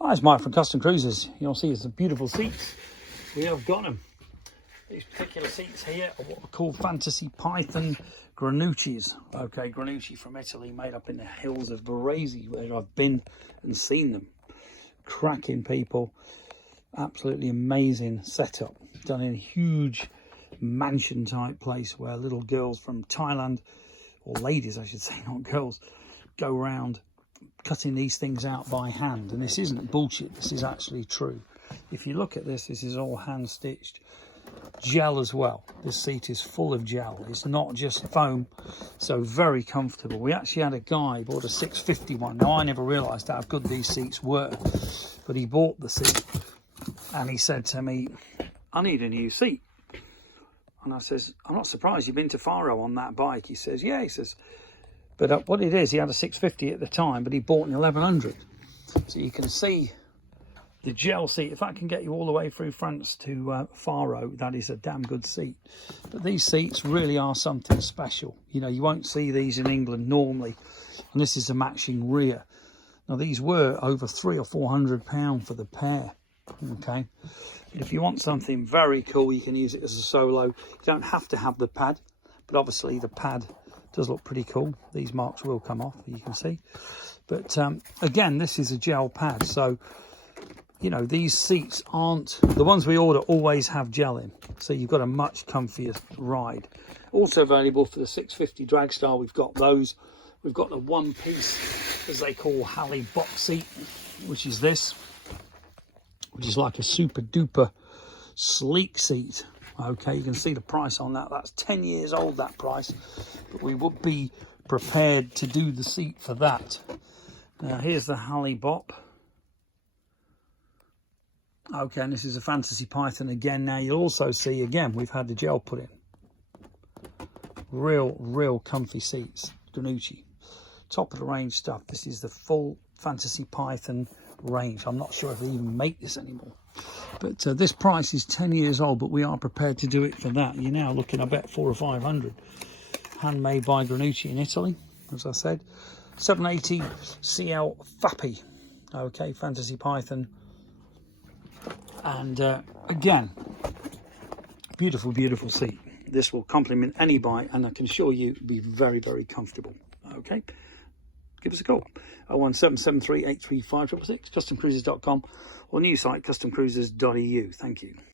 Hi, it's Mike from Custom Cruisers. You'll see it's some beautiful seats. We have got them. These particular seats here are what are called Fantasy Python Granuccis. Okay, Granucci from Italy, made up in the hills of Varese, where I've been and seen them. Cracking people. Absolutely amazing setup. Done in a huge mansion type place where little girls from Thailand, or ladies I should say, not girls, go around cutting these things out by hand. And this isn't bullshit, this is actually true. If you look at this, this is all hand stitched. Gel as well. This seat is full of gel, it's not just foam, so very comfortable. We actually had a guy bought a 650 one. Now I never realized how good these seats were, but he bought the seat and he said to me, I need a new seat. And I says, I'm not surprised you've been to Faro on that bike. He says, yeah. He says, but what it is, he had a 650 at the time, but he bought an 1100. So you can see the gel seat. If that can get you all the way through France to Faro, that is a damn good seat. But these seats really are something special. You know, you won't see these in England normally. And this is a matching rear. Now these were over £300 or £400 for the pair. Okay. But if you want something very cool, you can use it as a solo. You don't have to have the pad, but obviously the pad does look pretty cool. These marks will come off, you can see. But again, this is a gel pad, so you know these seats aren't the ones we order always have gel in, so you've got a much comfier ride. Also available for the 650 Dragstar, we've got those. We've got the one piece, as they call, Halley box seat, which is this, which is like a super duper sleek seat. Okay, you can see the price on that. That's 10 years old, that price, but we would be prepared to do the seat for that. Now here's the Halley Bop. Okay, and this is a Fantasy Python again. Now you'll also see, again, we've had the gel put in. Real comfy seats. Granucci. Top of the range stuff. This is the full Fantasy Python range. I'm not sure if they even make this anymore. But this price is 10 years old, but we are prepared to do it for that. You're now looking, I bet, 400 or 500. Handmade by Granucci in Italy, as I said. 780 CL Fappi. Okay, Fantasy Python. And again, beautiful, beautiful seat. This will complement any bike, and I can assure you it'll be very, very comfortable. Okay, give us a call. 01773 835 666, customcruisers.com, or new site customcruisers.eu. Thank you.